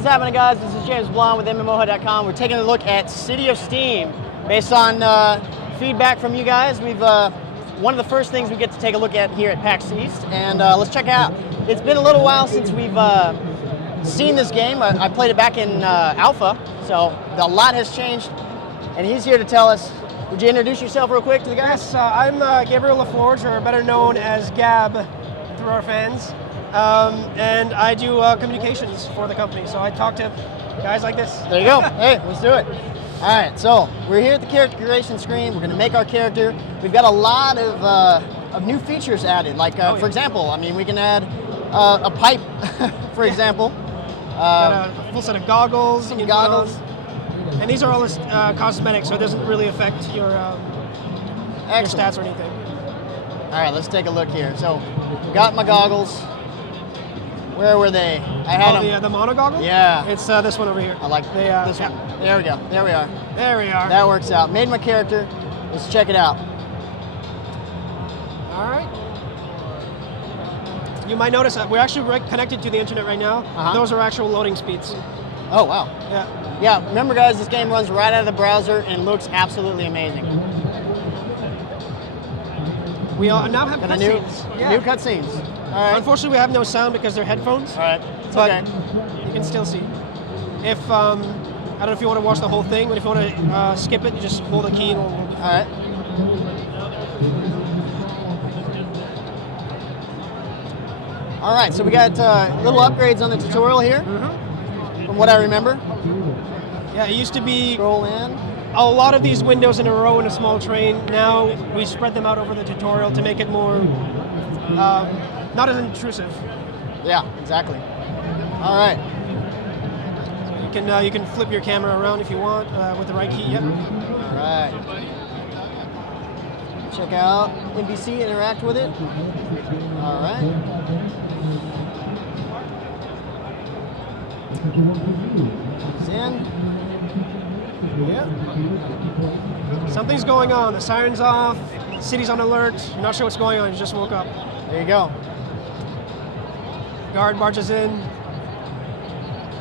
What's happening, guys? This is JamesBl0nde with MMOHut.com. We're taking a look at City of Steam based on feedback from you guys. We've one of the first things we get to take a look at here at PAX East, and let's check it out. It's been a little while since we've seen this game. I played it back in Alpha, so a lot has changed, and he's here to tell us. Would you introduce yourself real quick to the guys? Yes, I'm Gabriel Laforge, or better known as Gab through our fans. And I do communications for the company, so I talk to guys like this. There you go. Hey, let's do it. All right, so we're here at the character creation screen. We're going to make our character. We've got a lot of new features added. Like, for example, I mean, we can add a pipe, for example. Got a full set of goggles. Some goggles. And these are all cosmetic, so it doesn't really affect your stats or anything. All right, let's take a look here. So, got my goggles. Where were they? I had them. The mono goggles? Yeah. It's this one over here. I like this one. There we go. There we are. There we are. That works out. Made my character. Let's check it out. All right. You might notice that we're actually connected to the internet right now. Those are actual loading speeds. Oh, wow. Yeah. Yeah, remember guys, this game runs right out of the browser and looks absolutely amazing. We now have cutscenes. New cutscenes. All right. Unfortunately, we have no sound because they're headphones. All right. But okay. You can still see. If I don't know if you want to watch the whole thing, but if you want to skip it, you just hold the key and we'll be fine. All right. All right. So we got little upgrades on the tutorial here, from what I remember. Yeah, it used to be. Scroll in. A lot of these windows in a row in a small train. Now we spread them out over the tutorial to make it more not as intrusive. Yeah, exactly. All right. So you can flip your camera around if you want with the right key. Yep. All right. Check out NPC, interact with it. All right. Zen. Yeah. Something's going on. The siren's off. The city's on alert. You're not sure what's going on. You just woke up. There you go. Guard marches in.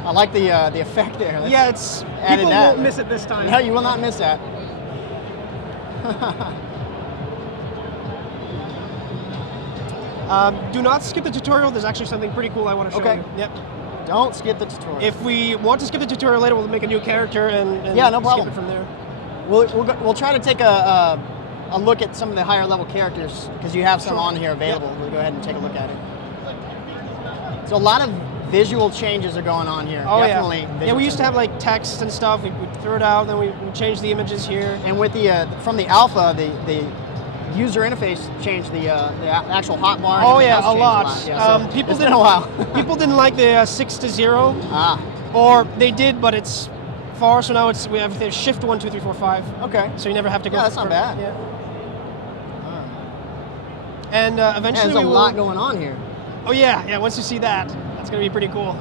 I like the effect there. Yeah, it's people won't miss it this time. No, you will not miss that. Do not skip the tutorial. There's actually something pretty cool I want to show you. Yep. Don't skip the tutorial. If we want to skip the tutorial later, we'll make a new character and yeah, no problem. Skip it from there. We'll try to take a look at some of the higher level characters because you have some on here available. Yep. We'll go ahead and take a look at it. So a lot of visual changes are going on here. Oh, definitely. Yeah, we used to have like text and stuff. We threw it out, then we changed the images here. And with the from the alpha, the user interface changed the actual hotbar. Oh yeah, a lot. Yeah, so people didn't. A while. People didn't like the 6 to 0. Or they did, but it's far. So now we have the shift 1, 2, 3, 4, 5. Okay. So you never have to go. Yeah, that's not bad. Yeah. And eventually there's a lot going on here. Oh yeah. Once you see that, that's gonna be pretty cool.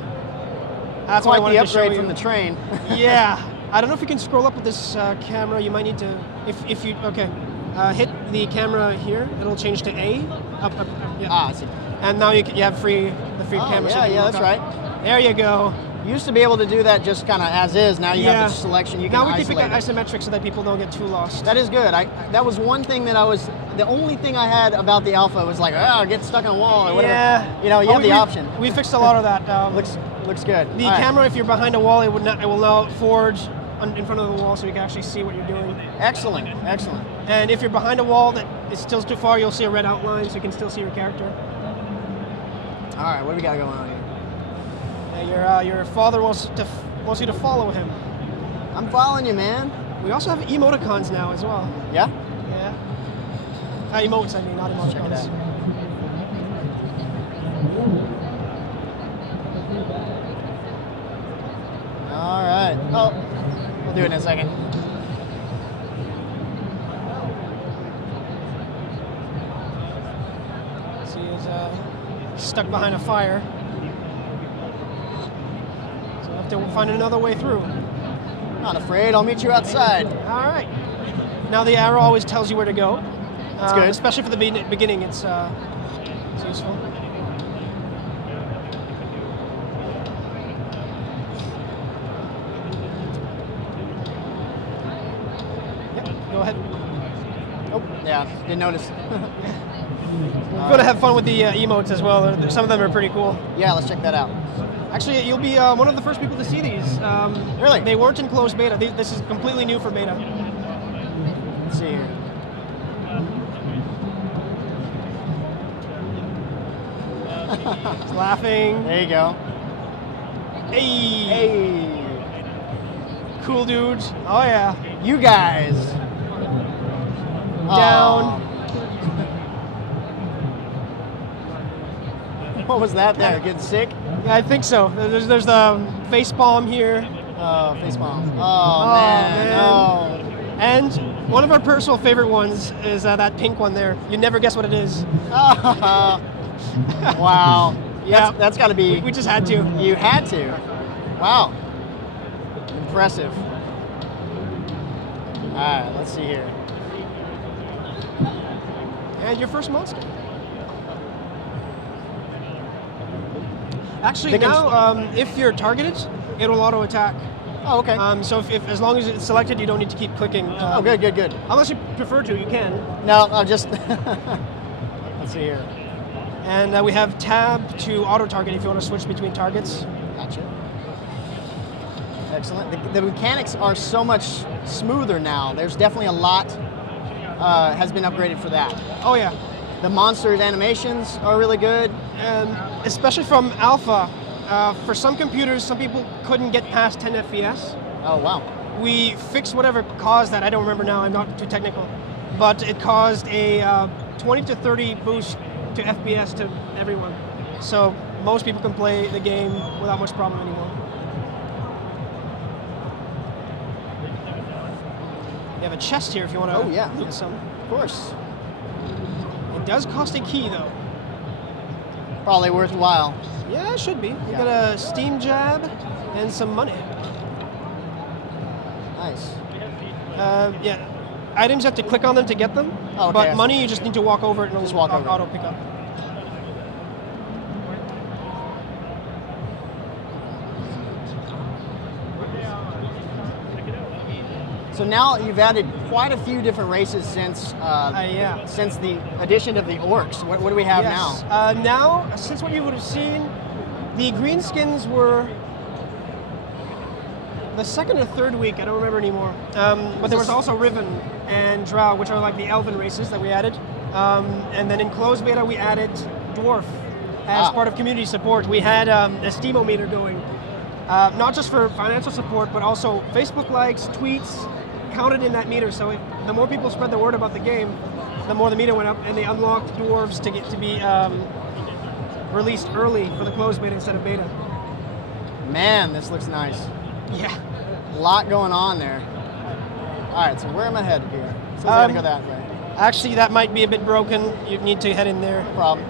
That's why I wanted the to show upgrade you. from the train. Yeah. I don't know if you can scroll up with this camera. You might need to. If you hit the camera here, it'll change to A. Up, yeah. I see. And now you have the free camera. Yeah, that's right. There you go. You used to be able to do that just kind of as is. Now you have the selection. You can now we isolate can pick isometric so that people don't get too lost. That is good. That was one thing that the only thing I had about the alpha was like, get stuck on a wall or whatever. Yeah. You know, you have the option. We fixed a lot of that. Looks good. The camera, if you're behind a wall, it will now forge in front of the wall so you can actually see what you're doing. Excellent. And if you're behind a wall that is still too far, you'll see a red outline so you can still see your character. All right, what do we got going on here? Your father wants you to follow him. I'm following you, man. We also have emoticons now as well. Yeah? Yeah. Emotes, I mean, not emoticons. Check it out. All right. Oh, we'll do it in a second. See, he's stuck behind a fire. So we'll have to find another way through. Not afraid. I'll meet you outside. All right. Now the arrow always tells you where to go. That's good. Especially for the beginning, it's useful. go ahead. Oh, yeah, didn't notice. We're going to have fun with the emotes as well. Some of them are pretty cool. Yeah, let's check that out. Actually, you'll be one of the first people to see these. Really? They weren't in closed beta. This is completely new for beta. Let's see here. He's laughing. There you go. Hey. Hey. Cool dude. Oh yeah. You guys. Down. What was that there? Getting sick? Yeah, I think so. There's the face palm here. Oh, facepalm. Oh, man. No. And one of our personal favorite ones is that pink one there. You never guess what it is. Oh. Wow. Yeah. That's got to be. We just had to. You had to. Wow. Impressive. All right, let's see here. And your first monster. Actually, now if you're targeted, it'll auto attack. Oh, okay. So if as long as it's selected, you don't need to keep clicking. Oh, good. Unless you prefer to, you can. No, I'll just. Let's see here. And we have tab to auto target if you want to switch between targets. Gotcha. Excellent. The mechanics are so much smoother now. There's definitely a lot has been upgraded for that. Oh yeah. The monsters' animations are really good. Especially from alpha. For some computers, some people couldn't get past 10 FPS. Oh, wow. We fixed whatever caused that. I don't remember now. I'm not too technical. But it caused a 20 to 30 boost to FPS to everyone. So most people can play the game without much problem anymore. You have a chest here if you want to loot some. Of course. It does cost a key though. Probably worthwhile. Yeah, it should be. You got a Steam jab and some money. Nice. Yeah. Items, you have to click on them to get them. Oh, okay, but money, you just need to walk over it and just walk over auto pick up. So now you've added quite a few different races since since the addition of the orcs. What do we have now? Now, since what you would have seen, the green skins were the second or third week. I don't remember anymore. But there was also Riven and Drow, which are like the elven races that we added. And then in closed beta, we added Dwarf as part of community support. We had a Steamometer going, not just for financial support, but also Facebook likes, tweets, counted in that meter. So the more people spread the word about the game, the more the meter went up, and they unlocked dwarves to get to be released early for the closed beta instead of beta. Man, this looks nice. Yeah. A lot going on there. All right, so where am I headed here? So I gotta go that way. Actually, that might be a bit broken. You need to head in there. No problem.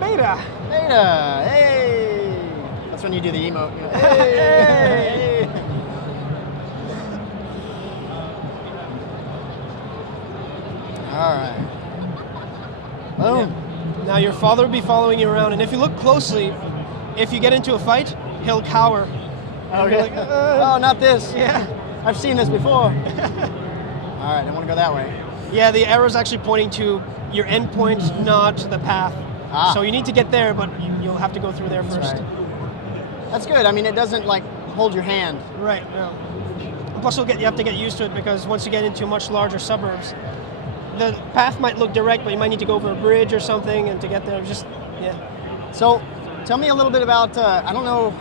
Beta. Beta. Hey. That's when you do the emote. You know, Hey. hey. All right. Boom. Yeah. Now your father will be following you around, and if you look closely, if you get into a fight, he'll cower. Okay. Like, oh, not this. Yeah. I've seen this before. All right, I want to go that way. Yeah, the arrow's actually pointing to your endpoint, not the path. So you need to get there, but you'll have to go through there first. Right. That's good. I mean, it doesn't like hold your hand. Right. No. Plus, you have to get used to it because once you get into much larger suburbs, the path might look direct, but you might need to go over a bridge or something, and to get there, So, tell me a little bit about. I don't know.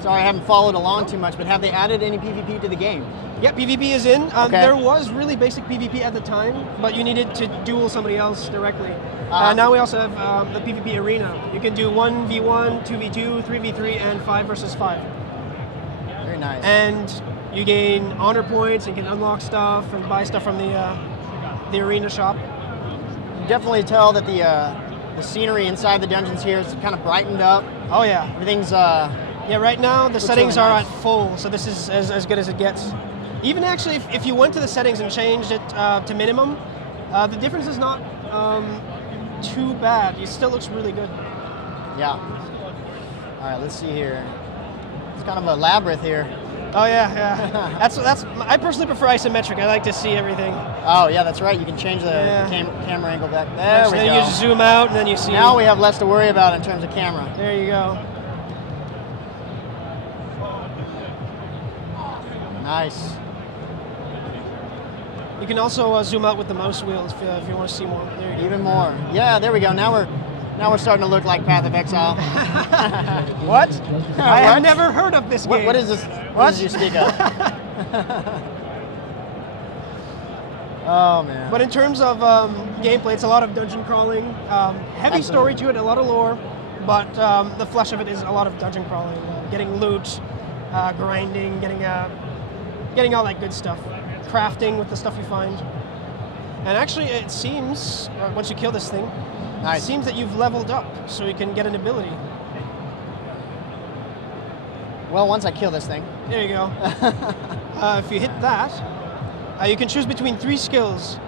Sorry, I haven't followed along too much, but have they added any PvP to the game? Yeah, PvP is in. Okay. There was really basic PvP at the time, but you needed to duel somebody else directly. Now we also have the PvP arena. You can do 1v1, 2v2, 3v3, and 5 versus 5. Very nice. And you gain honor points, you can unlock stuff and buy stuff from the arena shop. You definitely tell that the scenery inside the dungeons here is kind of brightened up. Oh yeah. Everything's yeah, right now the settings really are nice. at full, so this is as good as it gets. Even actually, if you went to the settings and changed it to minimum, the difference is not too bad. It still looks really good. Yeah. All right, let's see here. It's kind of a labyrinth here. Oh yeah, yeah. that's. I personally prefer isometric. I like to see everything. Oh yeah, that's right. You can change the camera angle back. There we go. Then you just zoom out, and then you see. Now we have less to worry about in terms of camera. There you go. Nice. You can also zoom out with the mouse wheel if you want to see more. There you go. Even more. Yeah, there we go. Now we're starting to look like Path of Exile. What? I have never heard of this game. What is this? What did you speak of? Oh man. But in terms of gameplay, it's a lot of dungeon crawling, heavy story to it, a lot of lore, but the flesh of it is a lot of dungeon crawling, getting loot, grinding, getting all that good stuff, crafting with the stuff you find. And actually, it seems once you kill this thing, it seems that you've leveled up, so you can get an ability. Well, once I kill this thing. There you go. If you hit that, you can choose between 3 skills.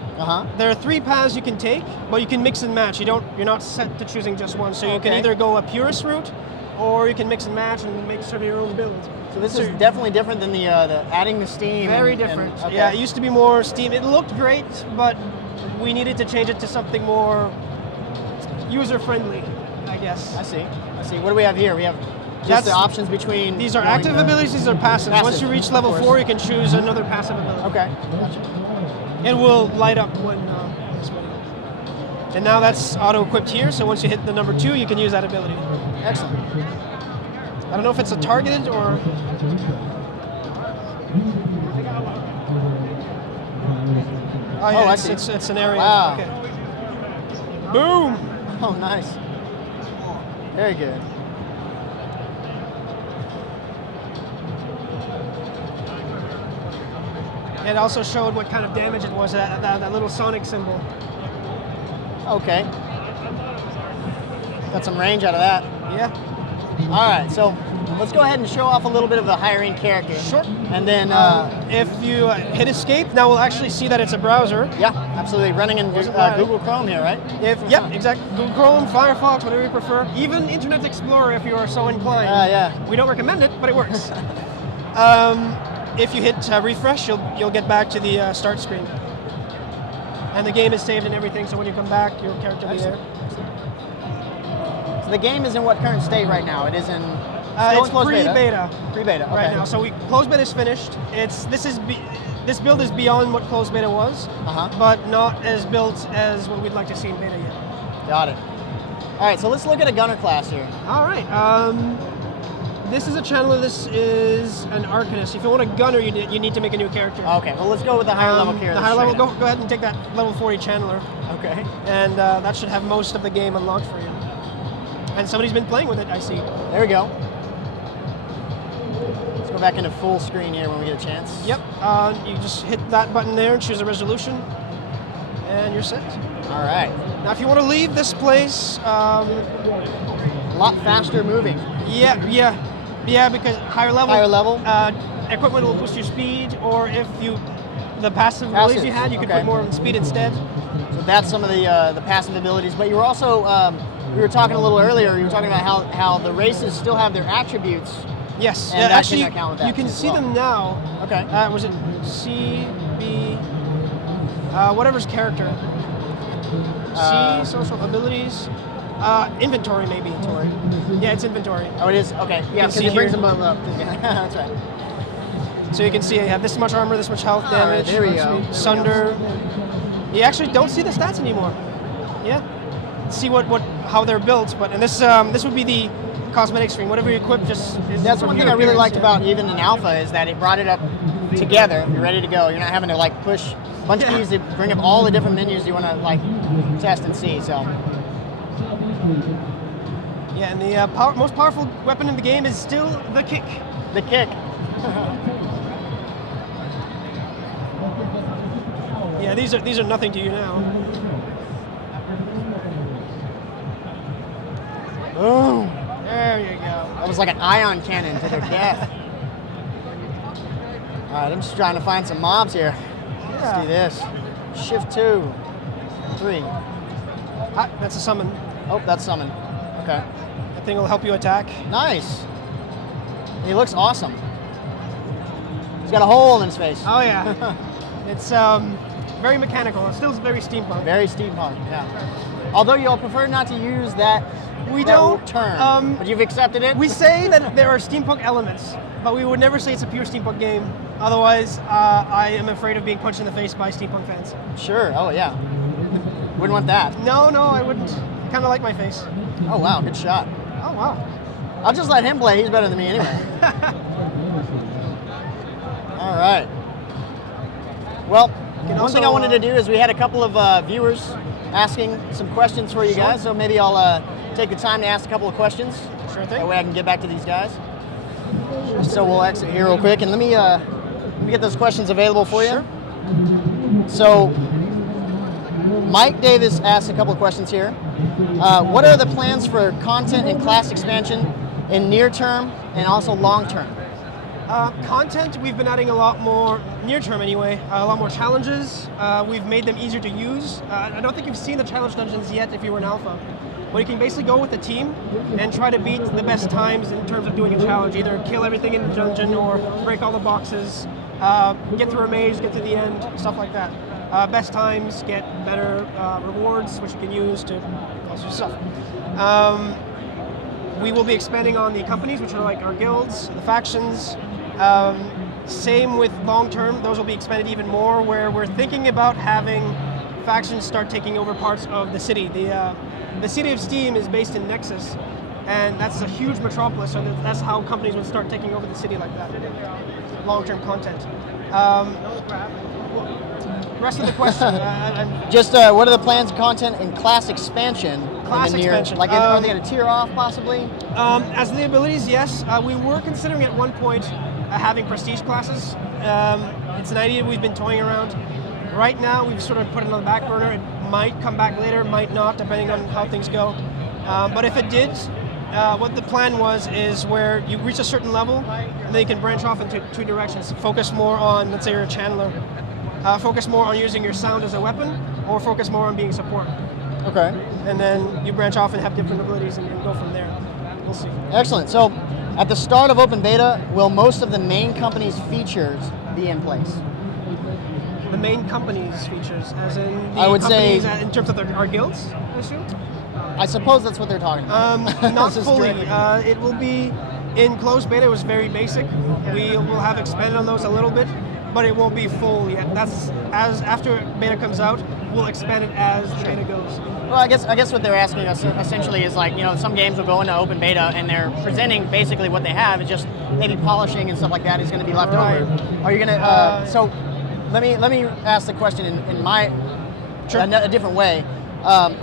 There are 3 paths you can take, but you can mix and match. You're not set to choosing just one. So you can either go a purist route, or you can mix and match and make sort of your own build. So this is definitely different than the adding the steam. Very different. Yeah, it used to be more steam. It looked great, but we needed to change it to something more user-friendly, I guess. I see. What do we have here? We have just the options between... These are active abilities, these are passive. Once you reach level 4, you can choose another passive ability. Okay, gotcha. It will light up when it's ready. And now that's auto-equipped here, so once you hit the number 2, you can use that ability. Excellent. I don't know if it's a targeted or... Oh, yeah, I see. It's an area. Wow. Okay. Boom! Oh, nice. Very good. It also showed what kind of damage it was, that little sonic symbol. Okay. Got some range out of that. Yeah. All right, so let's go ahead and show off a little bit of the hiring character. Sure. And then... if you hit escape, now we'll actually see that it's a browser. Yeah, absolutely. Running in Google Chrome here, right? Yep, exactly. Google Chrome, Firefox, whatever you prefer. Even Internet Explorer if you are so inclined. Yeah. We don't recommend it, but it works. If you hit refresh, you'll get back to the start screen. And the game is saved and everything, so when you come back, your character will be there. So the game is in what current state right now? It is in... it's pre-beta. Pre-beta, okay. Right now. So closed beta is finished. This build is beyond what closed beta was, but not as built as what we'd like to see in beta yet. Got it. All right, so let's look at a gunner class here. All right. This is a channeler. This is an Arcanist. If you want a gunner, you need to make a new character. Okay, well let's go with the higher level character. The higher level, go ahead and take that level 40 channeler. Okay. And that should have most of the game unlocked for you. And somebody's been playing with it, I see. There we go. Let's go back into full screen here when we get a chance. Yep. You just hit that button there and choose a resolution, and you're set. All right. Now, if you want to leave this place, a lot faster moving. Yeah, because higher level. Equipment will boost your speed, or if the passive abilities you had, you could put more on speed instead. So that's some of the passive abilities. But you were also we were talking a little earlier. You were talking about how the races still have their attributes. Yes. And actually, can account with that you can see them now. Okay. Was it C, B, whatever's character? C, social abilities. Inventory, maybe. Inventory. Yeah, it's inventory. Oh, it is? Okay. Yeah, because it brings them up. That's right. So you can see I have this much armor, this much health damage. There we go. Sunder. You actually don't see the stats anymore. Yeah. See how they're built, but and this would be the cosmetic screen. Whatever you equip, just that's one thing I really liked about even in alpha is that it brought it up together. You're ready to go. You're not having to like push a bunch of keys to bring up all the different menus you want to like test and see. So. Yeah, and the most powerful weapon in the game is still the kick. The kick. Yeah, these are nothing to you now. Boom. There you go. That was like an ion cannon to their death. All right, I'm just trying to find some mobs here. Let's do this. Shift 2, 3. That's a summon. Oh, that's summon. Okay. That thing will help you attack. Nice. He looks awesome. got a hole in his face. Oh yeah. It's very mechanical. It's still very steampunk. Very steampunk, yeah. Although you'll prefer not to use that term, but you've accepted it? We say that there are steampunk elements, but we would never say it's a pure steampunk game. Otherwise, I am afraid of being punched in the face by steampunk fans. Sure, oh yeah. Wouldn't want that. No, I wouldn't. Kind of like my face. Oh wow, good shot. Oh wow. I'll just let him play, he's better than me anyway. All right. Well, one thing I wanted to do is we had a couple of viewers asking some questions for you guys, so maybe I'll take the time to ask a couple of questions. Sure thing. That way I can get back to these guys. So we'll exit here real quick, and let me get those questions available for you. Sure. So Mike Davis asked a couple of questions here. What are the plans for content and class expansion in near term and also long term? Content, we've been adding a lot more, near term anyway, a lot more challenges. We've made them easier to use. I don't think you've seen the challenge dungeons yet if you were in alpha. But you can basically go with a team and try to beat the best times in terms of doing a challenge. Either kill everything in the dungeon or break all the boxes, get through a maze, get to the end, stuff like that. Best times get better rewards, which you can use to all sorts of stuff. We will be expanding on the companies, which are like our guilds, the factions. Same with long term, those will be expanded even more, where we're thinking about having factions start taking over parts of the city. The city of Steam is based in Nexus, and that's a huge metropolis, so that's how companies would start taking over the city like that. Long-term content. Rest of the question. Just what are the plans, content, and class expansion? Class expansion. Like, are they going to tier off possibly? As the abilities, yes. We were considering at one point having prestige classes. It's an idea we've been toying around. Right now, we've sort of put it on the back burner. It might come back later, might not, depending on how things go. But if it did, what the plan is where you reach a certain level, and then you can branch off into two directions. Focus more on, let's say you're a channeler. Focus more on using your sound as a weapon, or focus more on being support. Okay. And then you branch off and have different abilities and go from there. We'll see. Excellent. So, at the start of open beta, will most of the main company's features be in place? The main company's features, as in the I would say, in terms of our guilds, I assume? I suppose that's what they're talking about. Not fully. It will be, in closed beta, it was very basic. We will have expanded on those a little bit, but it won't be full yet. That's after beta comes out, we'll expand it as the beta goes. Well, I guess what they're asking us essentially is like, some games will go into open beta and they're presenting basically what they have. It's just maybe polishing and stuff like that is going to be left over. Are you going to? So let me ask the question in my a different way.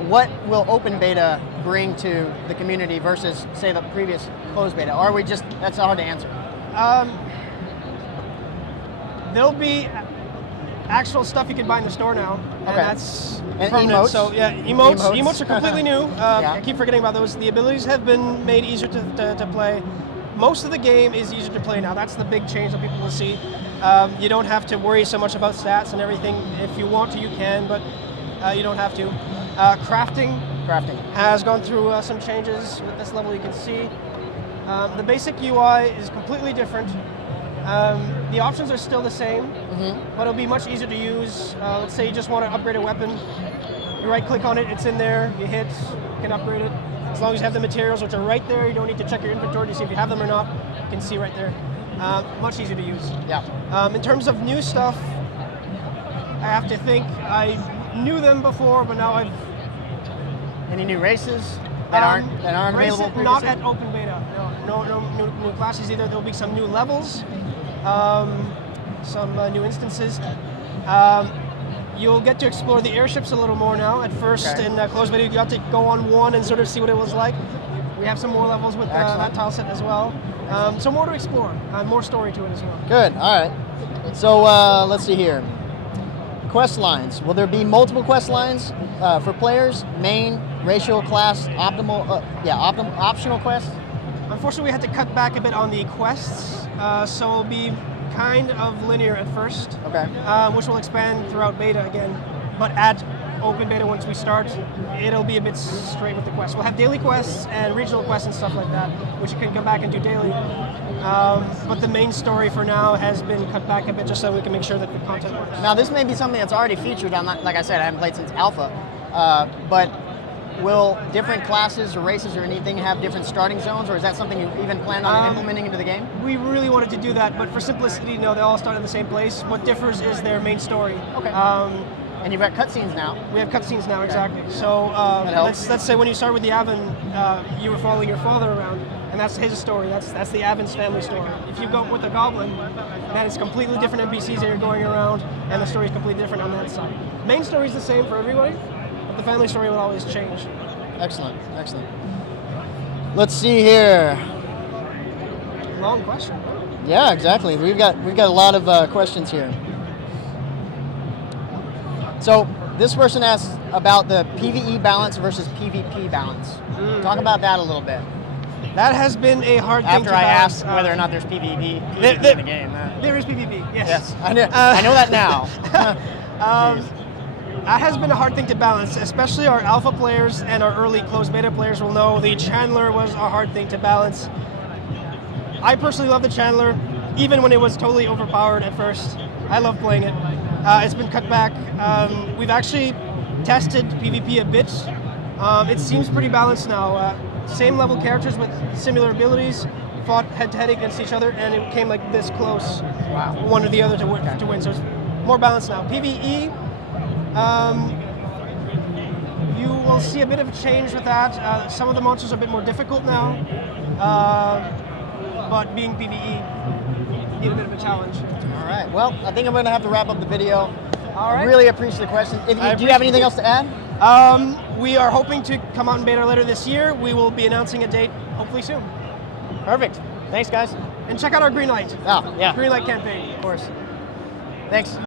What will open beta bring to the community versus say the previous closed beta? Or are we just that's hard to answer? There'll be actual stuff you can buy in the store now, and that's permanent. Emotes? So yeah, emotes are completely new. Yeah. I keep forgetting about those. The abilities have been made easier to play. Most of the game is easier to play now. That's the big change that people will see. You don't have to worry so much about stats and everything. If you want to, you can, but you don't have to. Crafting has gone through some changes with this level. You can see the basic UI is completely different. The options are still the same, but it'll be much easier to use. Let's say you just want to upgrade a weapon. You right-click on it, it's in there, you hit, you can upgrade it. As long as you have the materials, which are right there, you don't need to check your inventory to see if you have them or not. You can see right there. Much easier to use. Yeah. In terms of new stuff, I have to think. I knew them before, but now I've... Any new races that aren't available previously? Not at open beta. No new classes either. There'll be some new levels, some new instances. You'll get to explore the airships a little more now. At first, in closed beta, you got to go on one and sort of see what it was like. We have some more levels with that tile set as well. So more to explore, more story to it as well. Good, all right. So let's see here. Quest lines. Will there be multiple quest lines for players? Main, racial, class, optional quests? Unfortunately, we had to cut back a bit on the quests, so it'll be kind of linear at first, which will expand throughout beta again, but add open beta, once we start, it'll be a bit straight with the quests. We'll have daily quests and regional quests and stuff like that, which you can come back and do daily. But the main story for now has been cut back a bit just so we can make sure that the content works. Now this may be something that's already featured on, like I said, I haven't played since alpha, but will different classes or races or anything have different starting zones, or is that something you even plan on implementing into the game? We really wanted to do that, but for simplicity, no, they all start in the same place. What differs is their main story. Okay. And you've got cutscenes now. We have cutscenes now, exactly. So let's say when you start with the Avon, you were following your father around, and that's his story. That's the Avon's family story. If you go with the Goblin, then it's completely different NPCs that you're going around, and the story is completely different on that side. Main story is the same for everybody, but the family story will always change. Excellent, excellent. Let's see here. Long question. Yeah, exactly. We've got a lot of questions here. So this person asks about the PvE balance versus PvP balance. Talk about that a little bit. That has been a hard thing to balance. After I asked whether or not there's PvP in the game. There is PvP, yes. Yes, I know that now. That has been a hard thing to balance, especially our alpha players and our early closed beta players will know the Chandler was a hard thing to balance. I personally love the Chandler, even when it was totally overpowered at first. I love playing it. It's been cut back. We've actually tested PvP a bit. It seems pretty balanced now. Same level characters with similar abilities fought head-to-head against each other, and it came like this close, one or the other to win. So it's more balanced now. PvE, you will see a bit of a change with that. Some of the monsters are a bit more difficult now, but being PvE, need a bit of a challenge. All right. Well, I think I'm going to have to wrap up the video. All right. Really appreciate the question. Do you have anything else to add? We are hoping to come out in beta later this year. We will be announcing a date hopefully soon. Perfect. Thanks, guys. And check out our green light. Oh, yeah. Green light campaign. Of course. Thanks.